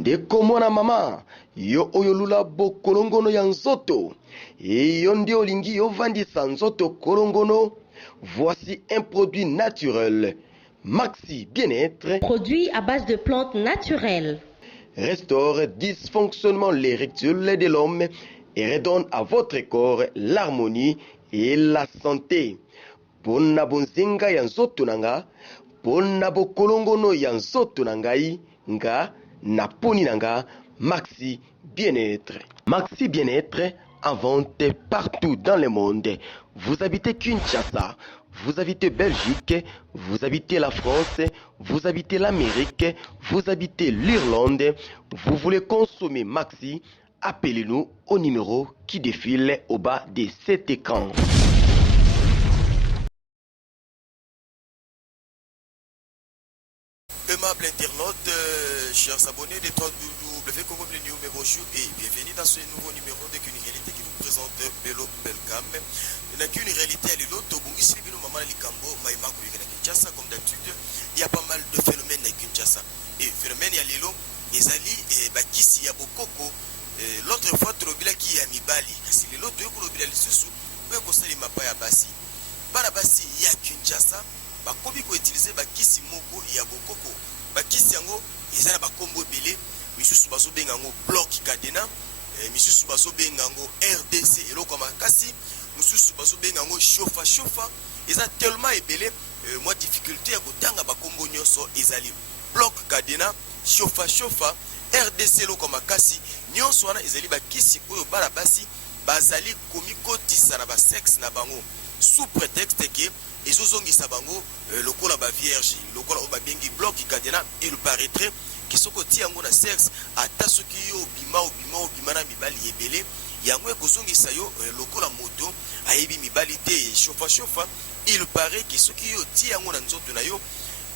ndeko mwana mama yo oyo lula bokolongono ya nzoto yo nde olingi yovandisa nzoto kolongono. Voici un produit naturel, Maxi Bien-être, produit à base de plantes naturelles, restaure dysfonctionnement l'érectile de l'homme et redonne à votre corps l'harmonie et la santé. Pona bonzenga ya nzoto nanga, pona bokolongono ya nzoto nangai, nga naponi nanga Maxi Bien-être. Maxi Bien-être inventé partout dans le monde. Vous habitez Kinshasa, vous habitez Belgique, vous habitez la France, vous habitez l'Amérique, vous habitez l'Irlande, vous voulez consommer Maxi, appelez-nous au numéro qui défile au bas de cet écran. Aimable internaute, chers abonnés de www.congo.news, bonjour et bienvenue dans ce nouveau numéro de Qu'une réalité qui vous présente Bello Belcam. La qu'une réalité à l'autre, maman Likambo, Maïma Kinshasa, comme d'habitude, il y a pas mal de phénomènes à Kinshasa. Et phénomène, il y a l'élo, les ali, et Bakisi, Yabokoko, l'autre fois, Trobila qui est à Mibali, c'est l'autre, Trobila Lissusou, où est-ce que c'est Mapaya Bassi? Barabasi, il y a Kinshasa. Bakobi ko utiliser bakisi moko ya bokoko bakisi yango ezala bakombo belé misusu bazo benga ngo bloc cadena misusu bazo benga ngo RDC eloko makasi misusu bazo benga ngo chauffa eza tellement ebelé moi difficulté ya kotanga bakombo nyoso ezali bloc cadena chauffa RDC eloko makasi nyonso wana ezali bakisi oyo barabasi bazali komikotisa na ba sexe na bango sous prétexte que ezozongisa bango lokola ba vierge lokola oba bengi bloc cadena. Il paraîtrait que soko ti yango na sexe ata soki yo bima na mibali ebele yango ekozongisa yo lokola moto ayebi mibali te chauffa. Il paraît que soki yo ti yango na nzoto na yo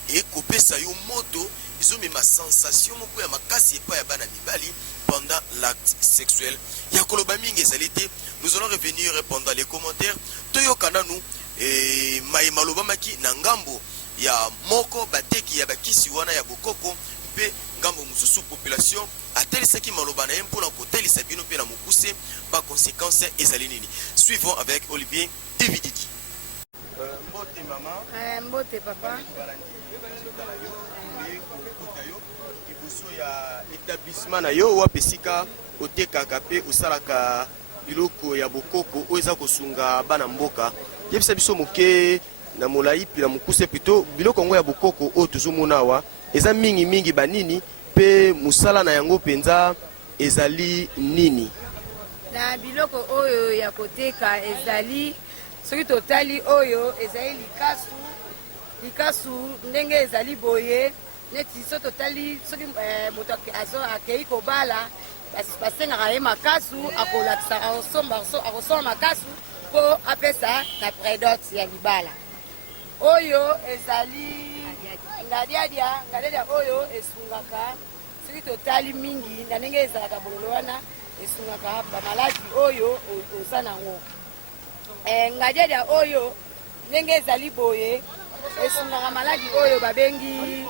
ekopesa yo moto ezomema sensation moko ya makasi epa ya bana mibali pendant l'acte sexuel. Yakoloba mingi ezali te. Nous allons revenir pendant les commentaires toyokana nous et Maïmaloba maki na ngambo ya moko bateki ya bakisi wana ya bokoko pe ngambo mususu population atelisaki maloba na mpo na kotelisa bino pe na mokuse ba conséquences ezali nini. Suivons avec Olivier Davididi. Mbote mama mbote papa ya établissement na yo wapesika otekaka pe osalaka biloko ya bokoko oyo eza kosunga bana mboka yebisa biso moke na molai pila mokuse plutôt biloko ngo ya bokoko oyo tozomona awa eza mingi banini pe musala na yango penza ezali nini. Na biloko oyo ya koteka ezali soki totali oyo ezali likasu ndenge ezali boye neti so totali soki moto akei kobala basengaka ye makasu akolakisa akosomba makasu mpo apesa na prédote ya libala oyo ezali ngadiadia oyo esungaka soki totali mingi na ndenge ezalaka bololo wana esungaka bamaladi oyo oza nango. Ngadiadia oyo ndenge ezali boye esungaka maladi oyo babengi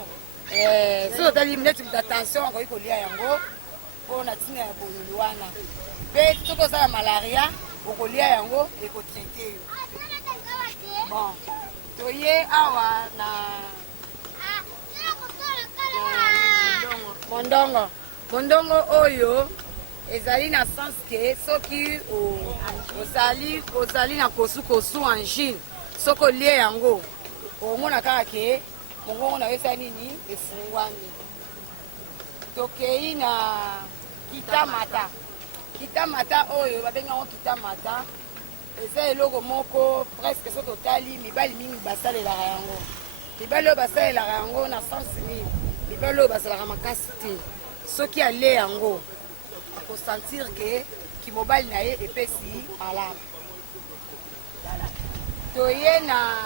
so totali neti muta tension akoki kolia yango mpo na ntina ya bololo wana mpe soki ozala malaria okolia yango ekotraite yo. Bon toye awa na mondongo oyo ezali na sens ke soki ozali na kosu angine soki olie yango omona kaka ke mongongo na yo esa nini efungwami. Tokei na kitamata oyo babengi yango kitamata eza eloko moko presque so totali mibali mingi basalelaka yango. Mibali oyo basalelaka yango na sens nini mibali oyo basalaka makasi te soki ale yango akosentir ke kimobali na ye epesi malamu. Toye na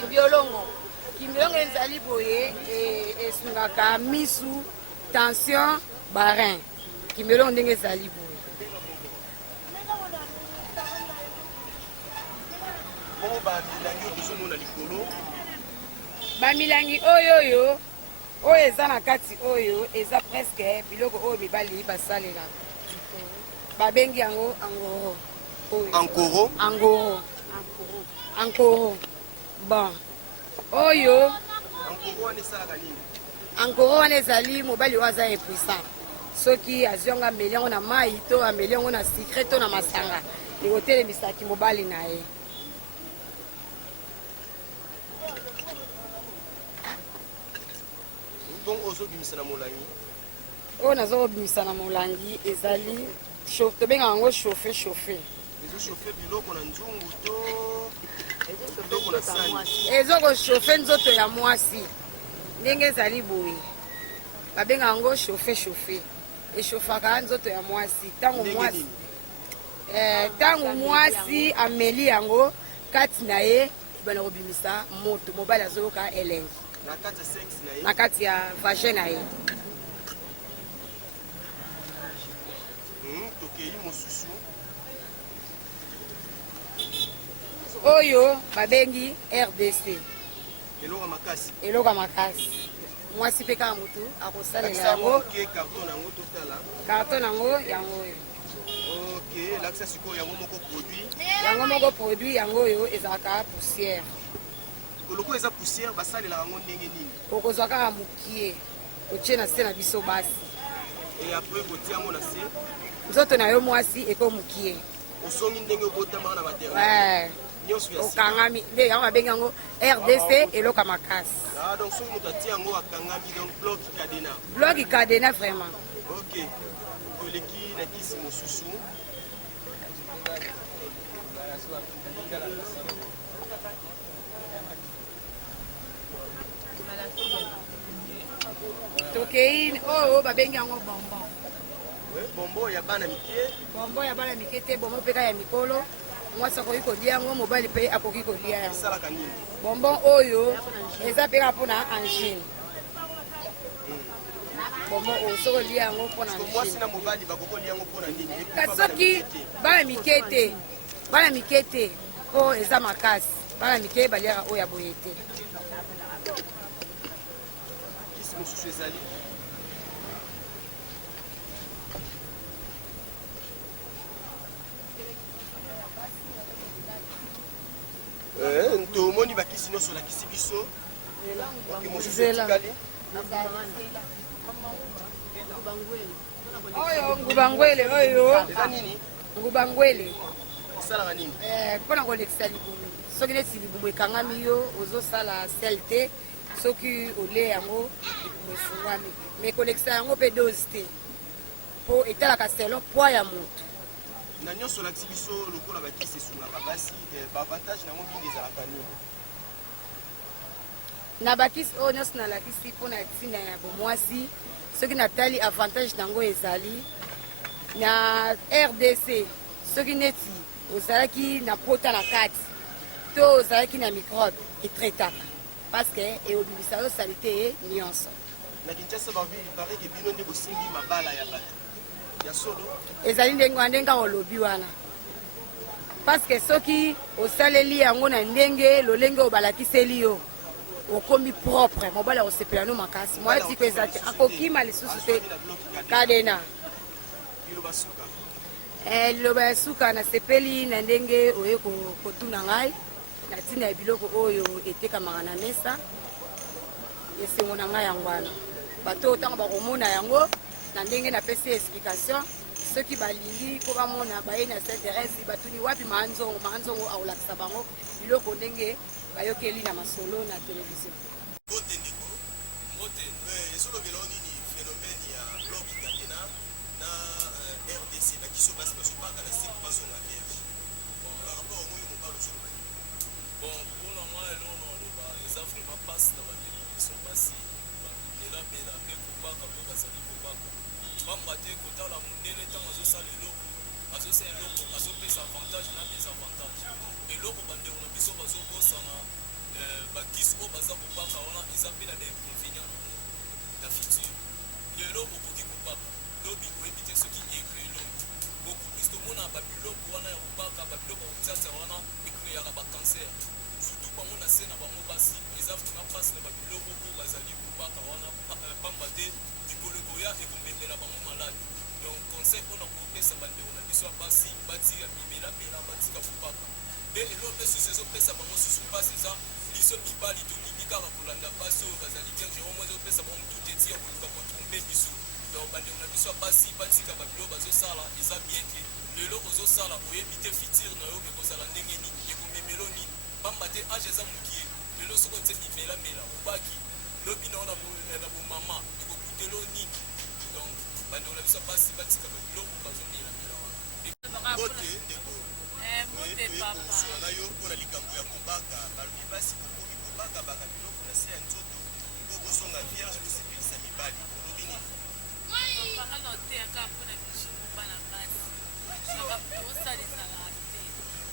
kimbiolongo ezali boye esungaka misu tension barin kimbiolongo ndenge ezali boye. Bamilangi oyo oyo eza na kati oyo eza presque biloko oyo mibali basalela babengi yango angoro. Ankoro. Angoro. Angoro. Bon. Oyo. Ankoro wana esalaka nini? Ankoro wana ezali mobali oyo aza impuissant. Soki azwi yango ameli yango na mai to ameli yango na sucre to na masanga ekotelemisaki mobali na ye. Donc ozobimisa na molangi. Oyo naza kobimisa na molangi ezali tobengaka yango chauffe. Ezochauffe biloko na nzungu to biloko na sani. Ezokochauffe nzoto ya mwasi ndenge ezali boye babengaka yango chauffe. Echauffaka nzoto ya mwasi ntango mwasi ameli yango kati na ye bana kobimisa moto mobali azoyoka elengi na kati ya vagin na ye. Tokei mosusu oyo babengi RDC eloko makasi mwasi mpe kaka motu akosalela yango karton yango yango oyo yango moko produit yango oyo ezalaka poussière. Koloko eza poussière basalelaka yango ndenge nini? Okozwa kaka mokie otie na se na biso basi et après kotia yango na se nzoto na yo mwasi ekomokie osongi ndenge obotamaka na maternité nyonso ya okangami nde yango babengi yango RDC eloko makasi. Donc soki moto atia yango akangami donc bloc cadena vraiment. Ok, toleki na kisi mosusu tokei oyo babengi yango bonbon. Bonbon ya bana mike. Bonbon ya bana mike te, bonbon mpe ya mikolo mwasi akoki kolia yango mobali mpe akoki kolia yango. Esalaka nini? Bonbon oyo eza mpe kaka mpona angine. Bonbon oyo soki olia yango mpona angine. Mwasi na mobali bakokolia yango mpona nini? Kasi soki bana mike te mpo eza makasi bana mike baliaka oyo ya boye te. Kisi mosusu ezali tomoni bakisi nyonso lakisi biso mosusu etikali oyo ngubangwele oyo eza nini? ngubangwele esalaka nini? mpona kolekisa libumu soki neti libumu ekangami yo ozosala sel te soki olie yango libumu efungwami me kolekisa yango mpe dose te mpo etalaka selon poids ya moto. Na nyonso olakisi biso lokola bakisi esungaka basi baavantage nango mingi ezalaka nini? Na bakisi oyo nyonso nalakisi mpona ntina ya bomwasi soki natali avantage nango ezali na RDC soki neti ozalaki na pota na kati to ozalaki na microbe etretaka parceke eobimisa yo salite nyonso. Na Kinshasa bavi pareke bino nde bosimbi mabala ya bato ya solo ezali ndenge wana ndenge olobi wana parceke soki osaleli yango na ndenge lolenge oyo balakiseli yo okomi propre mobali akosepela no makasi moya tiko eza te akokima lisusu te kadena liloba ya suka nasepeli na ndenge oye kotuna ngai na ntina ya biloko oyo etekamaka na mesa esengo na ngai yango wana bato ntango bakomona yango na ndenge napesi explication soki balingi mpo bamona baye na Saint-Thérèse batuni wapi maanzongo akolakisa bango biloko ndenge bayokeli na masolo na televizio. ezolobela nini phénomène ya bloc cadena na RDC bakiso basi bazobanga na se bazonga vierge par rapport au moyo mobali ozoloba bon mpona mwa eloko na oloba eza vraiment mpasi na bandeko biso mpasi bamibelabela mpe kobaka mpe bazali kobaka pamba te kotala mondele ntango azosala eloko azopesa avantage na désavantage eloko bandeko na biso bazobosana bakisi oyo baza kobaka wana eza mpe na bainconvénient na futur lelo okoki kobaka lobi oyebi te soki ekrie lobi beaucoup plus tomona babiloko wana ya kobaka babiloko ya kotiasa wana ekreaka bacancer surtout bango na se na bango basi eza na mpasi na babiloko oyo bazali kobaka wana pamba te likolo ekoya ekomemela bango maladi. Donc conseil mpona kopesa bandeko na biso ya basi batika bimelamela batika kobaka mpe elo mpe susu ezopesa bango susu mpasi eza liso mibali tolingi kaka kolanda basi oyo bazali vierge omo ezopesa bango motu eti ya koluka kotrompe biso. Donc bandeko na biso ya basi batika babiloko bazosala eza bien te lelo ozosala oyebi te fitir na yo ekozala ndenge nini ekomemelo nini pamba te age eza mokie lelo soko tie bimelamela obaki lobi na yo na bomama ekokutelo nini. Donc bandeko na biso ya basi batika babiloko bazomelamela wana bote ndeko oyekosola na yo mpona likambo ya kobaka balobi basi kokomi kobaka baka biloko na se ya nzoto mpo bozonga vierge bosepelisa mibali olobi nini bakanga oteyaka mpona biso bana basi osalisaka te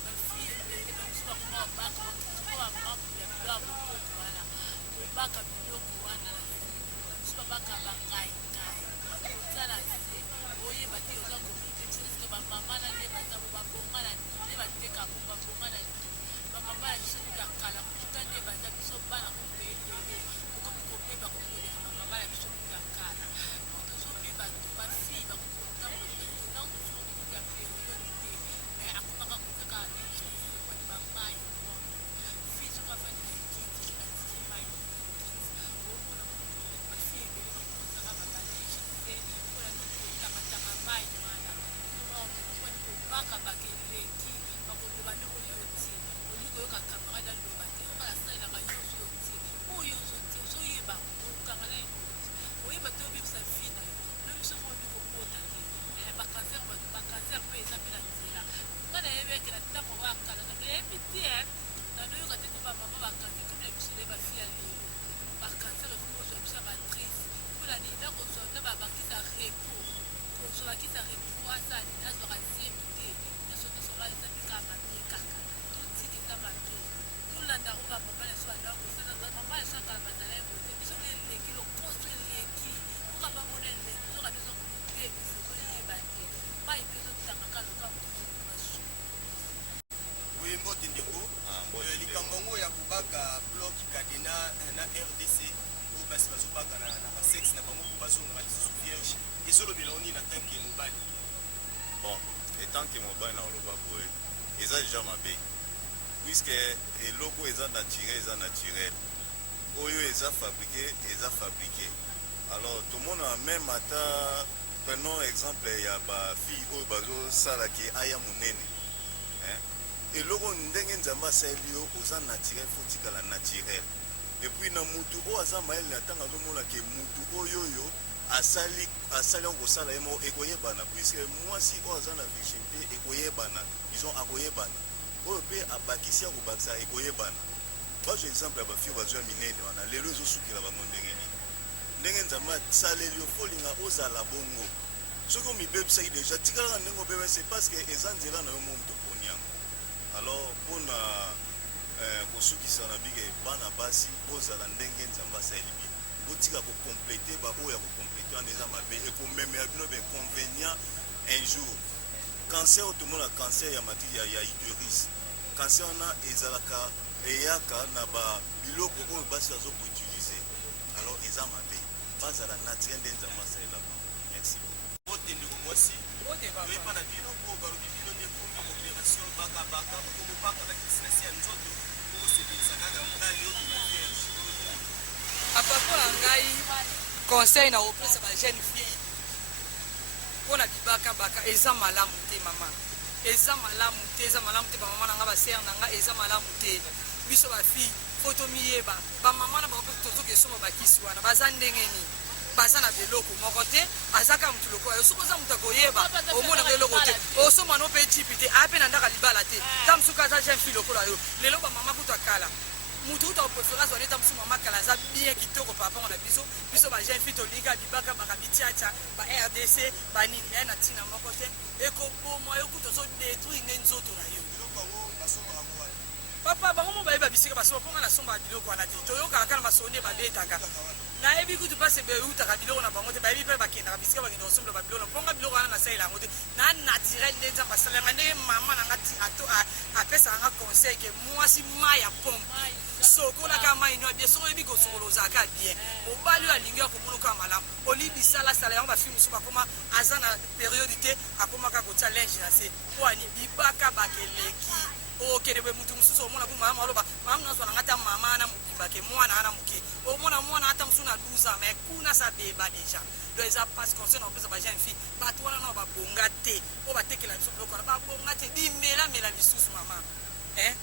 bafie ndenge biso bakoma babaka bakoko bamambu ya biloko mokoko wana kobaka biloko wana biso babaka bangai otala se oyeba te oza komite biso bamama na nde baza bo babongana nde bateka bo babongana bamama ya biso ya kala kuta nde baza biso bana kopeyebele okomi kopeba kokolela bamama ya biso ya kala tozobi bato basi bakokotambolela toujours ya période te mais akomaka kotaka ekiponi bamai fi sokafani na ekiti katiki mai omona basi ebele bakotaka babaleje te mpona kotangatanga mai wana omoni kobaka bakeleki bakoloba ndeko yo ti olingi oyoka camarade aloba te okala salelaka yozo yo ti oyo ozo ti ozoyeba okanga na ekoti oyeba te obebisa vi na yo no biso mo obi kokota te bakancer mpe eza mpe na nzela nga nayebeke na ntango bakala nayebi te nanoyoka te ko bamama bakancer komi na biso le bafi ya lelo bakancer ekozwa biso ya batrice mpona nini nakozwa na babakisa repo kozwa bakisa repo asani azwaka zemi te nyonso nyonsola eza mpeka mabe kaka totikisa mabe tolanda o bamama na so bandako kosala mama na so akala bazala ekote biso te eleki lokoso eleki oka bamona eleki toka biso komope biso toyeba te mai mpe ezotangaka loka mosu oye mbote ndeko likambo yango ya kobaka blok kadena na rdc oyo basi bazobaka na basexe na bango mpo bazongaka lisusu vierge ezolobela oni na tanke mobali bon etanke mobali na oloba boye eza deja mabe puiske eloko eza naturel oyo eza fabriqué alors tomona même ata prenons exemple ya bafille oyo bazosalaki aya monene eloko ndenge nzambe asaleli yo oza naturel fotikala naturel epuis na mutu oyo aza mayele na ntango azomonake mutu oyoyo asali yango kosala ye moko ekoyebana puiske mwasi oyo aza na virginité ekoyebana ison akoyebana oyo mpe abakisi ya kobakisa ekoyebana bazwa exemple ya bafio bazwa minene wana lelo ezosukela bango ndenge nini ndenge nzambe asaleli yo folinga ozala bongo soki omibebisaki deja tikalaka ndenge obebisa parce que eza nzela na yo mo moto poni yango alors mpona kosukisa na bike bana basi bozala ndenge nzambe asaleli bino botika kokomplete baoyo ya kokomplete wana eza mabe ekomemela bino bainconvénient un jour cancer oyo tomona cancer ya matiti ya uterus cancer wana ezalaka eyaka na babiloko oyo basi bazokoutilize alors eza mabe bazala naturel nde nzambe asalela bango merci bote ndeko mwasi oyepa na bino mpo balobi bino nde kombi opération bakabaka okobaka bakisi na se ya nzoto okosepelisa kaka mobali oyo na vierge apropos na ngai conseil na kopesa ba jeune fille mpona bibakabaka eza malamu te mama eza malamu te bamama na nga basere na nga eza malamu te biso bafille fo tomiyeba bamama na bango tozoka esoma bakisi wana baza ndenge nini baza na biloko moko te aza kaka motu lokola yo soki oza moto akoyeba omonaka eloko te osoma no mpe jipi te aya mpe na ndaka libala te ta mosuku aza jeune fille lokola yo lelo bamama kutu akala mutu uta opréférence wana eta mosu mama kala aza bien kitoko par rapport na biso ba jeune fille tolinga bibaka baka bitiatia ba rdc banini eya na ntina moko te ekoboma yo kutu ozodétruire nde nzoto na yo biloko yango basomaka mobali papa bango mo bayeba bisika baso ponga na somba biloko wana te toyoka kaka na masonde babetaka na ebi kutu pase be utaka biloko na bango te ba ebi pe bakenda bisika bakenda somba babiloko ponga biloko wana na saila ngo te na naturel de nzamba salanga ndenge mama na ngati ato apesa nga conseil ke mwasi maya pompe sokola ka mai no bien so ebi ko sokoloza ka bien obali alingi akomonoka malamu olibisala sala yango bafimu so bakoma aza na périodité akoma ka kotia linge na se po ani bibaka bakeleki okende bwe mutu mususu omona bu mama aloba mama nazo ngata mama na mubimba ke mwana ana muke omona mwana ata musu na 12 ans mais kuna sa beba déjà donc ça passe concerne en plus ba jeune fille ba toi na ba bonga te o ba tekela biso bloko na ba bonga te di mela lisusu mama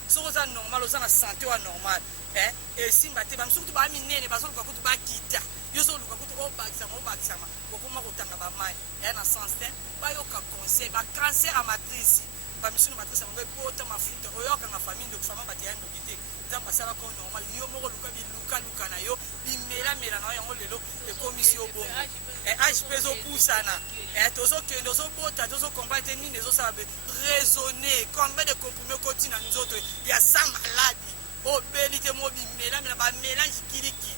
so ça normal oza na santé wa normal et simba te ba musu tu ba minene ba so ko tu ba kita yo so luka kutu o bakisama kokoma kotanga ba mai na sens te ba yo ka conseil ba cancer à matrice bamisuni matrice ngo bota mafuta oyoka nga famille ndo fama batia ndo bité zamba sala ko normal yo moko luka na yo bimela na yango lelo e commission bongo age peso pusana tozo kendo zo bota tozo combattre ni nezo sala raisonner combien de compromis kotina nzoto ya sa maladie o belite mo bimela ba mélange kiriki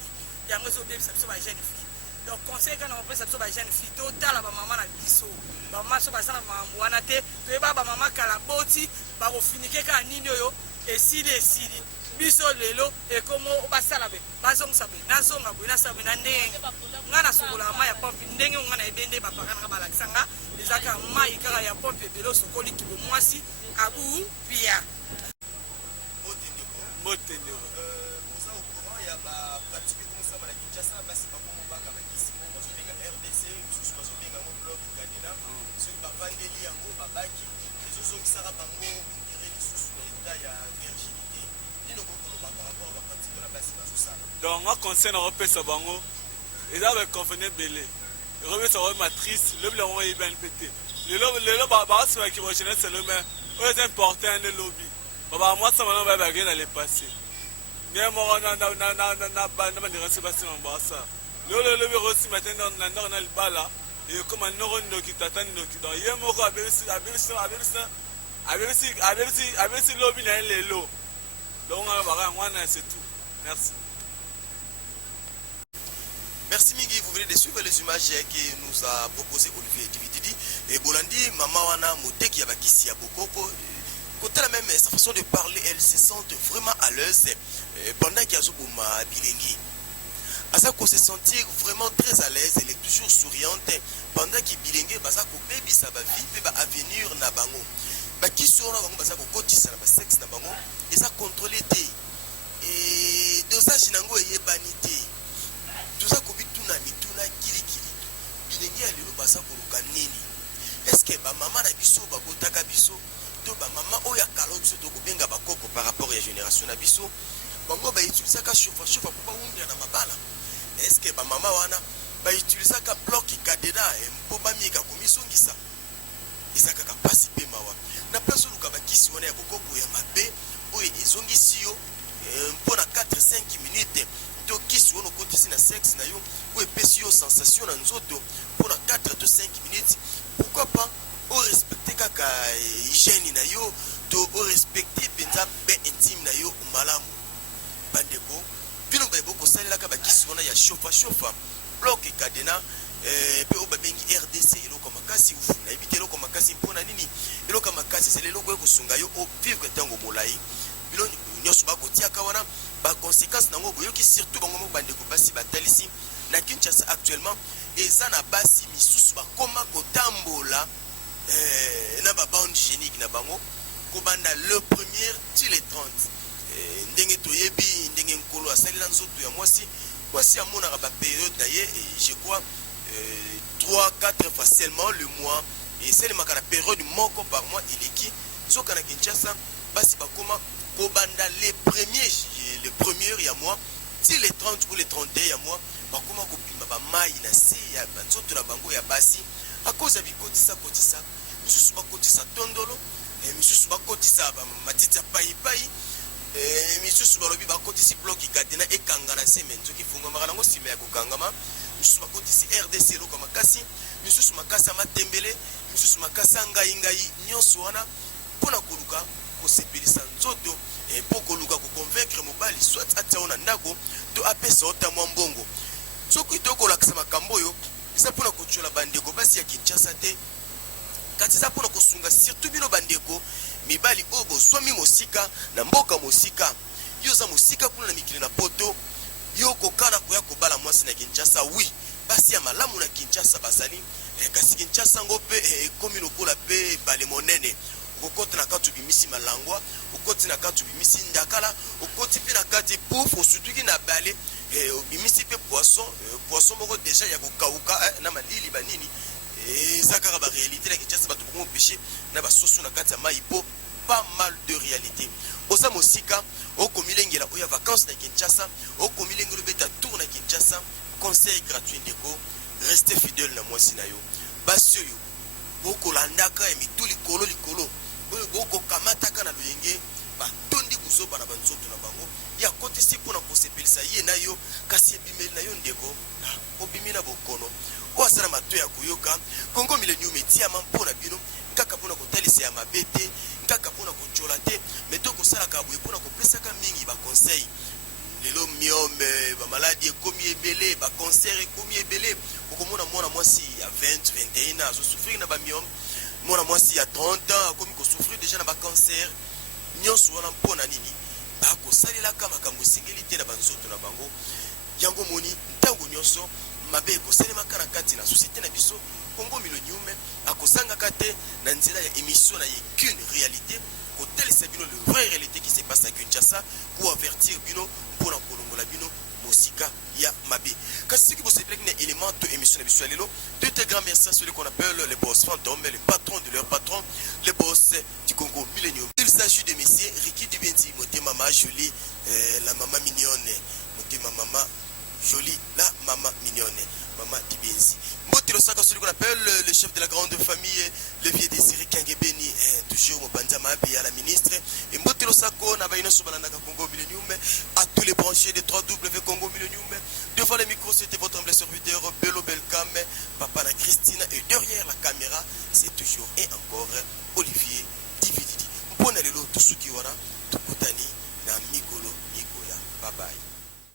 yango zo bebisa biso ba jeune fille donc conseil quand on peut ça ba jeune fille total ba maman na biso ba maman so ba sana mambo wana te to ba maman kala boti ba kofinike ka nini oyo esili biso lelo e komo basala be bazongsa be nazonga bo na sabe na ndenge ngana sokola ma ya pompe ndenge ngana ebende ba pakana ba laksanga ezaka mai kaka ya pompe belo sokoli kibo mwasi abu pia motende oza au courant ya ba pratique comme ça na Kinshasa basi ba komo ba kama kisi mo bazobenga RDC susu bazobenga mo bloc kadina so ba vandeli yango ba baki ezo kisaka bango ngere susu na état ya virginité nino ko ko ba rapport ba pratique na basi na ça donc moi concerne repesa bango eza ba convenir belé repesa wa matrice le blanc est bien pété le ba se qui va jeunesse le mais c'est important le lobby baba moi ça maintenant va gagner dans le passé mais moi na ba direct basi na mbasa le reçu matin dans le bala et comme un ndo qui t'attend ndo dans hier moko abesi lobby na le lo donc on va ngwana c'est tout merci. Merci Mingi, vous venez de suivre les images que nous a proposé Olivier Divididi et Bolandi Mama wana moteki ya bakisi ya bokoko. Côté la même sa façon de parler, elle se sent vraiment à l'aise pendant qu'il y a Zoubouma Bilingi. À ça qu'on se sentir vraiment très à l'aise, elle est toujours souriante pendant qu'il bilingue basa ko baby sa ba vie pe ba avenir na bango. Ba ki sona bango basa ko kotisa na ba sexe na bango et ça contrôler té. Et dosage nango yebanité. Tout ça ko bituna mituna kirikiri. Bilingi alilo basa ko luka nini. Est-ce que ba mama na biso ba botaka biso to ba mama oya kalo biso to ko benga ba koko par rapport à la génération na biso bango ba utiliser ka chauffe pour ba umbia na mabala. Est-ce que ba mama wana ba utiliser ka bloc kadena mpo ba mieka komisongisa isaka ka pasi pe mawa na place luka ba kisi wana ya bokoko ya mabe oye ezongisi yo mpo na 4-5 minutes to kisi wono kotisi na sexe na yo ou epesi yo sensation na nzoto mpo na 4-5 minutes pourquoi pas o respecter kaka hygiène na yo to o respecter penza be intime na yo malamu bandeko bino ba boko salela ka bakisi wana ya chauffa bloc kadena pe o babengi RDC eloko makasi ufuna ebite eloko makasi mpona nini eloko makasi c'est eloko ekosunga yo o vivre tango molai bino nyoso bakotiaka wana ba conséquences nango boyoki surtout bango mo bandeko basi batalisi na Kinshasa actuellement eza na basi misusu bakoma kotambola na ba bande hygiénique na bango kobanda le premier til les 30 ndenge toyebi ndenge nkolo asalela nzoto ya mwasi amonaka ba période d'ailleurs je crois 3-4 fois seulement le mois et c'est le makana période moko par mois ileki soka na Kinshasa basi bakoma kobanda les premiers ya mois til les 30 ou les 31 ya mois bakoma kopima ba mai na se ya nzoto na bango ya basi à cause ya bikotisa misusu bakotisa tondolo misusu bakotisa matiti ya pai misusu balobi bakotisi bloc kadena ekangana se menzo kifungama nango sima ya kokangama misusu bakotisi RDC eloko makasi misusu makasi ya matembele misusu makasi ya ngai nyonso wana mpona koluka kosepelisa nzoto mpo koluka koconvaincre mobali soit atiaona ndako to apesa ota mwa mbongo soki tokolakisa makambo oyo eza mpona kotiola bandeko basi ya Kinshasa te kati eza mpona kosunga surtout bino bandeko mibali oyo bozwami mosika na mboka mosika yo oza mosika kuna na mikili na poto yo kokana koya kobala mwasi na Kinshasa wi basi ya malamu na Kinshasa bazali kasi Kinshasa ngo mpe ekomi lokola mpe bale monene okoti na kati obimisi malangwa okoti na kati obimisi ndakala okoti mpe na kati pouf osutuki na bale obimisi mpe poisson moko deja ya kokauka na malili banini eza kaka baréalité na Kinshasa bato bomo péché na basoso na kati ya mai po pas mal de réalité oza mosika okomilengela oya vacances na Kinshasa okomilengela obeta tour na Kinshasa conseil gratuit ndeko restez fidèle na mwasi na yo basi oyo bokolandaka ya mitu likolo oyo bokokamataka na loyenge batondi buzoba na banzoto na bango ya kotisi mpona kosepelisa ye na yo kasi ebimeli na yo ndeko obimi na bokono oyo aza na mato ya koyoka Congo Millennium etiama mpona bino nkaka mpona kotalisa ya mabe te nkaka mpona kotyola te me to kosalaka boye mpona kopesaka mingi baconseil lelo miome bamaladi ekomi ebele bacancer ekomi ebele okomona mwana mwasi ya 20 21 azosouffrir na bamiome mwana mwasi ya 30 ans akomi kosouffrir déjà na bacancer nyonso wana mpona nini bakosalelaka makambo esengeli te na banzoto na bango yango moni ntango nyonso mabe ekosalemaka na kati na société na biso Congo Millennium akosangaka te na nzela ya émission na ye qu'une réalité kotelisa bino le vrai réalité qui se passe à Kinshasa pour avertir bino mpona kolongola bino mosika ya mabe kasi soki bosepelaki na élément to émission na biso ya lelo de très grand merci à celui qu'on appelle les boss fantômes les patrons de leur patron les boss du Congo Millennium. Il s'agit de monsieur Ricky Dubenzi motema mama jolie la maman mignonne motema mama jolie la maman mignonne maman Dubenzi Mbotelo Saka celui qu'on appelle le chef de la grande famille le vieux Désiré Kangebeni toujours Mobanza Mabe à la ministre et Mbotelo Sako na baino sobalandaka Congo Millennium à tous les branchés de 3W Congo Millennium devant les micros c'était votre humble serviteur Bello Belkam papa na Christine et derrière la caméra c'est toujours et encore Olivier Divididi mpona lelo tusuki wana tukutani na mikolo mikoya bye bye.